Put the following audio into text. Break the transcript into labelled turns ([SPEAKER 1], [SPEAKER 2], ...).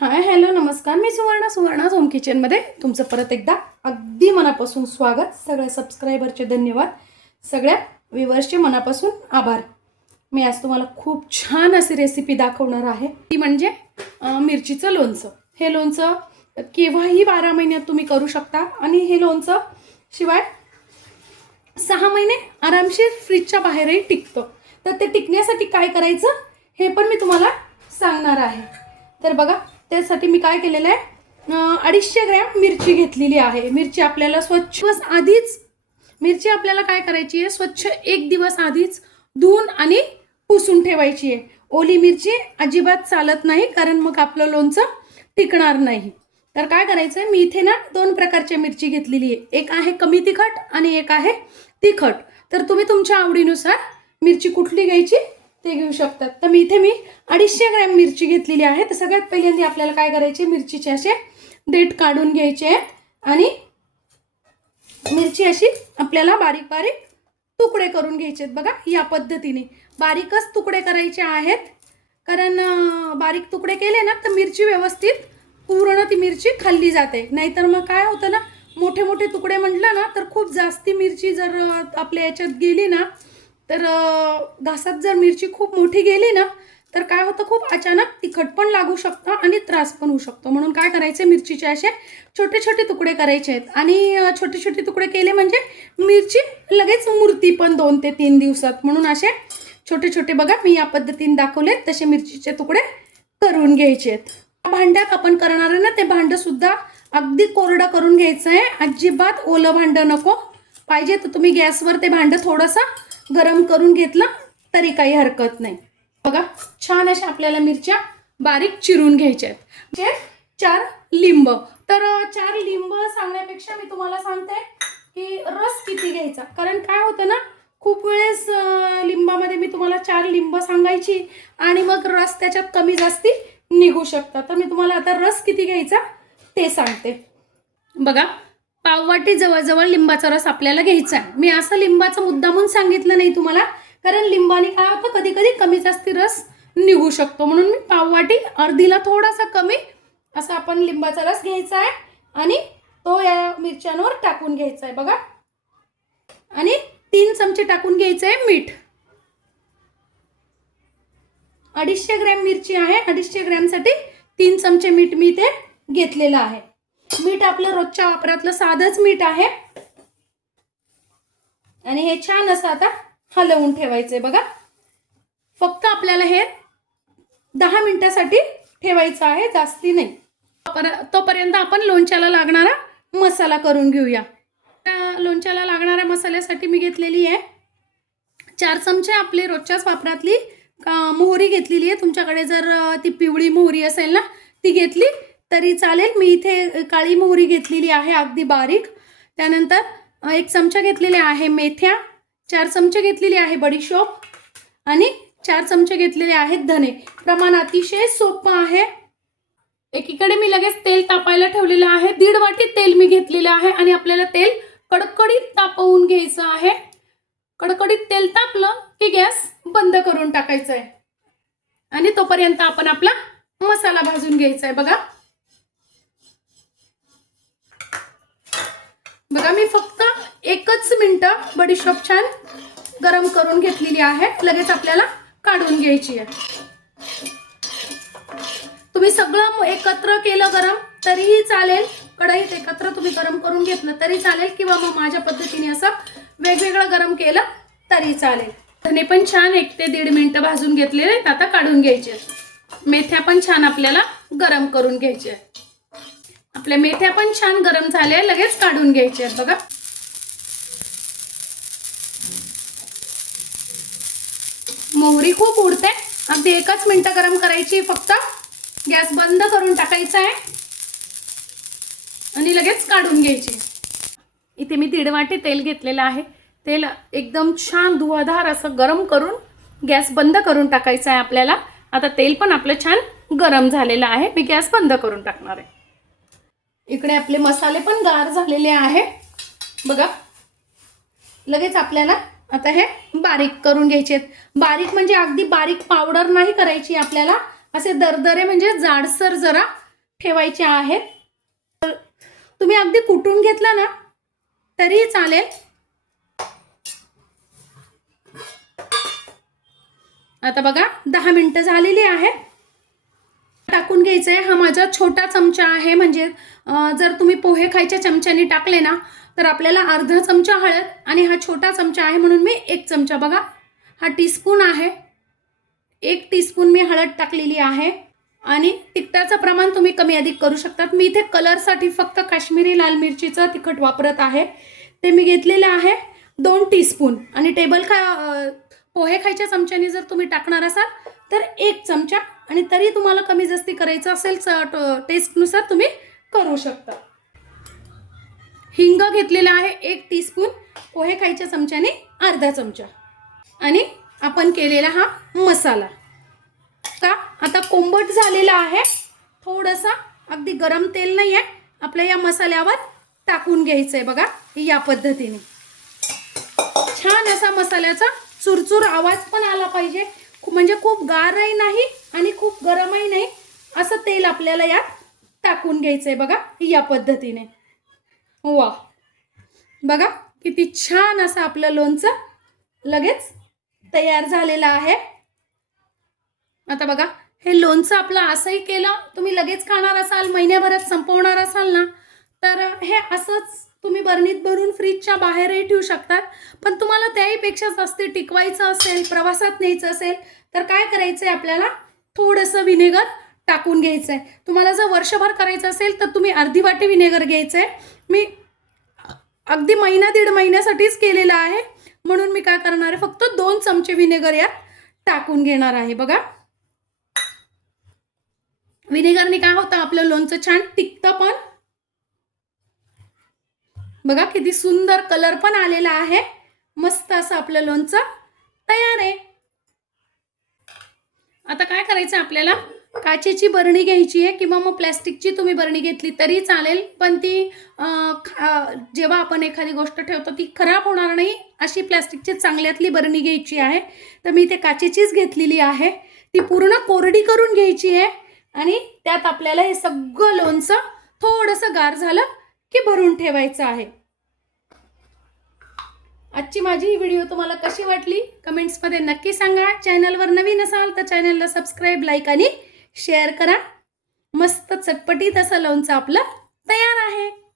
[SPEAKER 1] Hi hello नमस्कार. मी Suvarna Suvarna home किचनमध्ये. तुमचं परत एकदा अगदी मनापासून स्वागत. सगळ्या सबस्क्रायबरचे धन्यवाद. सगळ्या व्ह्युअर्सचे मनापासून आभार. मी आज तुम्हाला खूप छान अशी रेसिपी दाखवणार आहे. ती म्हणजे मिरचीचं लोणचं. हे लोणचं केव्हाही बारा महिन्यात तुम्ही करू शकता. आणि हे लोणचं शिवाय सहा महिने आरामशीर फ्रीजच्या बाहेरही टिकतं. तर ते टिकण्यासाठी काय करायचं हे पण मी तुम्हाला सांगणार आहे. तर बघा त्यासाठी मी काय केलेलं आहे? अडीचशे ग्रॅम मिरची घेतलेली आहे. मिरची आपल्याला स्वच्छ दिवस आधीच मिरची आपल्याला काय करायची आहे? स्वच्छ एक दिवस आधीच धुवून आणि पुसून ठेवायची आहे. ओली मिरची अजिबात चालत नाही कारण मग आपलं लोणचं टिकणार नाही. तर काय करायचं आहे मी इथे ना दोन प्रकारच्या मिरची घेतलेली आहे. एक आहे कमी तिखट आणि एक आहे तिखट. तर तुम्ही तुमच्या आवडीनुसार मिरची कुठली घ्यायची? ते घेऊ शकतात. तर मी इथे मी अडीचशे ग्रॅम मिरची घेतलेली आहे. तर सगळ्यात पहिल्यांदा आपल्याला काय करायचे? मिरचीचे असे देठ काढून घ्यायचे आहेत. आणि मिरची अशी आपल्याला बारीक बारीक तुकडे करून घ्यायचे आहेत. बघा या पद्धतीने बारीकच तुकडे करायचे आहेत. कारण बारीक तुकडे केले ना तर मिरची व्यवस्थित पूर्ण ती मिरची खाल्ली जाते. नाहीतर मग काय होतं ना मोठे मोठे तुकडे म्हटलं ना तर खूप जास्ती मिरची जर आपल्या याच्यात गेली ना तर घासात जर मिरची खूप मोठी गेली ना तर काय होतं? खूप अचानक तिखट पण लागू शकतं आणि त्रास पण होऊ शकतो. म्हणून काय करायचे? मिरचीचे असे छोटे छोटे तुकडे करायचे आहेत. आणि छोटे छोटे तुकडे केले म्हणजे मिरची लगेच मूर्ती पण दोन ते तीन दिवसात. म्हणून असे छोटे छोटे बघा मी या पद्धतीने दाखवले तसे मिरचीचे तुकडे करून घ्यायचे आहेत. भांड्यात आपण करणार आहे ना ते भांडंसुद्धा अगदी कोरडं करून घ्यायचं आहे. अजिबात ओलं भांडं नको. पाहिजे तर तुम्ही गॅसवर ते भांडं थोडंसं गरम करून घेतलं तरी काही हरकत नाही. बघा छान अशा आपल्याला मिरच्या बारीक चिरून घ्यायच्या आहेत. म्हणजे चार लिंब. तर चार लिंब सांगण्यापेक्षा मी तुम्हाला सांगते की रस किती घ्यायचा. कारण काय होतं ना खूप वेळेस लिंबामध्ये मी तुम्हाला चार लिंब सांगायची आणि मग रस त्याच्यात कमी जास्ती निघू शकतात तर मी तुम्हाला आता रस किती घ्यायचा ते सांगते. बघा पाववाटी जवळजवळ लिंबाचा रस आपल्याला घ्यायचा आहे. मी असं लिंबाचं म्हणून सांगितलं नाही तुम्हाला कारण लिंबाने काय होतं? कधी कधी कमी जास्ती रस निघू शकतो. म्हणून मी पाववाटी अर्धीला थोडासा कमी असा आपण लिंबाचा रस घ्यायचा आहे आणि तो या मिरच्यांवर टाकून घ्यायचा आहे. बघा. आणि तीन चमचे टाकून घ्यायचं आहे मीठ. अडीचशे ग्रॅम मिरची आहे. अडीचशे ग्रॅमसाठी तीन चमचे मीठ मी ते घेतलेलं आहे. मीठ आपलं रोजच्या वापरातलं साधंच मीठ आहे. आणि हे छान असं आता हलवून ठेवायचंय बघा. फक्त आपल्याला हे दहा मिनिटासाठी ठेवायचं आहे जास्ती नाही. तोपर्यंत आपण लोणच्याला लागणारा मसाला करून घेऊया. त्या लोणच्याला लागणाऱ्या मसाल्यासाठी मी घेतलेली आहे. चार चमचे आपली रोजच्याच वापरातली मोहरी घेतलेली आहे. तुमच्याकडे जर ती पिवळी मोहरी असेल ना ती घेतली. तरी चालेल. मी इथे काळी मोहरी घेतलेली आहे अगदी बारीक. त्यानंतर एक चमचा घेतलेले आहे मेथ्या चार चमचे घेतलेले आहे बडीशोप आणि चार चमचे घेतलेले आहेत धने. प्रमाण अतिशय सोपं आहे. एकीकडे मी लगेच तेल तापायला ठेवलेलं आहे. दीड वाटी तेल मी घेतलेलं आहे आणि आपल्याला तेल कडकडीत तापवून घ्यायचं आहे. कडकडीत तेल तापलं की गॅस बंद करून टाकायचं आहे. आणि तोपर्यंत आपण आपला मसाला भाजून घ्यायचा आहे. बघा बघा मी फक्त एकच मिनटं बडीशोप छान गरम करून घेतलेली आहे. लगेच आपल्याला काढून घ्यायची आहे. तुम्ही सगळं एकत्र केलं गरम तरीही चालेल. कढईत एकत्र तुम्ही गरम करून घेतलं तरी चालेल. किंवा मग माझ्या पद्धतीने असं वेगवेगळं गरम केलं तरी चालेल. धने पण छान एक ते दीड मिनटं भाजून घेतलेले आहेत. आता काढून घ्यायचे मेथ्या पण छान आपल्याला गरम करून घ्यायचे आहेत. आपल्या मेथ्या पण छान गरम झाल्या लगेच काढून घ्यायचे आहेत बघा. मोहरी खूप उडते. अगदी एकच मिनटं गरम करायची फक्त. गॅस बंद करून टाकायचा आहे. आणि लगेच काढून घ्यायची इथे मी दीड वाटी तेल घेतलेलं आहे. तेल एकदम छान धुवाधार असं गरम करून गॅस बंद करून टाकायचं आहे आपल्याला. आता तेल पण आपलं छान गरम झालेलं आहे. मी गॅस बंद करून टाकणार आहे. इकडे आपले मसाले पण गार झालेले आहे बघा. लगेच आपल्याला आता हे बारीक करून घ्यायचे आहेत. बारीक म्हणजे अगदी बारीक पावडर नाही करायची आपल्याला. असे दरदरे म्हणजे जाडसर जरा ठेवायचे आहेत. तर तुम्ही अगदी कुटून घेतला ना तरी चालेल. आता बघा दहा मिनटं झालेली आहे घ्यायचं आहे हा माझा छोटा चमचा आहे. म्हणजे जर तुम्ही पोहे खायच्या चमच्याने टाकले ना तर आपल्याला अर्धा चमचा हळद आणि हा छोटा चमचा आहे म्हणून मी एक चमचा. बघा हा टीस्पून आहे. एक टीस्पून मी हळद टाकलेली आहे. आणि तिखटाचं प्रमाण तुम्ही कमी अधिक करू शकतात. मी इथे कलरसाठी फक्त काश्मीरी लाल मिरचीचं तिखट वापरत आहे. ते मी घेतलेलं आहे दोन टीस्पून. आणि टेबल खा पोहे खायच्या चमच्याने जर तुम्ही टाकणार असाल तर एक चमचा आणि तरी तुम्हाला कमी जास्ती करायचं असेल टेस्टनुसार तुम्ही करू शकता. हिंग घेतलेलं आहे एक टीस्पून पोहे खायच्या चमच्याने अर्धा चमचा. आणि आपण केलेला हा मसाला. का? आता कोंबट झालेला आहे. थोडासा अगदी गरम तेल नाही आहे आपल्या या मसाल्यावर टाकून घ्यायचं आहे बघा या पद्धतीने. छान असा मसाल्याचा चुरचुर आवाज पण आला पाहिजे. म्हणजे खूप गारही नाही आणि खूप गरमही नाही. असं तेल आपल्याला यात टाकून घ्यायचं आहे बघा या पद्धतीने. वा. बघा किती छान असं आपलं लोणचं लगेच तयार झालेलं आहे. आता बघा हे लोणचं आपलं असंही केलं तुम्ही लगेच खाणार असाल महिन्याभरात संपवणार असाल ना तर हे असंच तुम्ही बरणीत भरून फ्रीजच्या बाहेरही ठेवू शकतात. पण तुम्हाला त्याहीपेक्षा जास्त टिकवायचं असेल प्रवासात न्यायचं असेल तर काय करायचं आहे आपल्याला? थोडंसं विनेगर टाकून घ्यायचं आहे तुम्हाला जर वर्षभर करायचं असेल तर तुम्ही अर्धी वाटी विनेगर घ्यायचं आहे मी अगदी महिना दीड महिन्यासाठीच केलेलं आहे. म्हणून मी काय करणार आहे फक्त दोन चमचे विनेगर यात टाकून घेणार आहे. बघा. व्हिनेगरने काय होतं आपलं लोणचं छान टिकतं पण. बघा किती सुंदर कलर पण आलेला आहे. मस्त असं आपलं लोणचं तयार आहे. आता काय करायचं आपल्याला? काचेची बरणी घ्यायची आहे किंवा मग प्लॅस्टिकची तुम्ही बरणी घेतली तरी चालेल पण ती खा- जेव्हा आपण एखादी गोष्ट ठेवतो ती खराब होणार नाही अशी प्लॅस्टिकची चांगल्यातली बरणी घ्यायची आहे. तर मी ते काचेचीच घेतलेली आहे. ती पूर्ण कोरडी करून घ्यायची आहे आणि त्यात आपल्याला हे सगळं लोणचं थोडंसं गार झालं की भरून ठेवायचं आहे. आजची माझी ही व्हिडिओ तुम्हाला कशी वाटली? कमेंट्समध्ये नक्की सांगा. चॅनलवर नवीन असाल तर चॅनलला सबस्क्राईब लाईक आणि शेअर करा. मस्त चटपटीत असं लोणचं आपलं तयार आहे.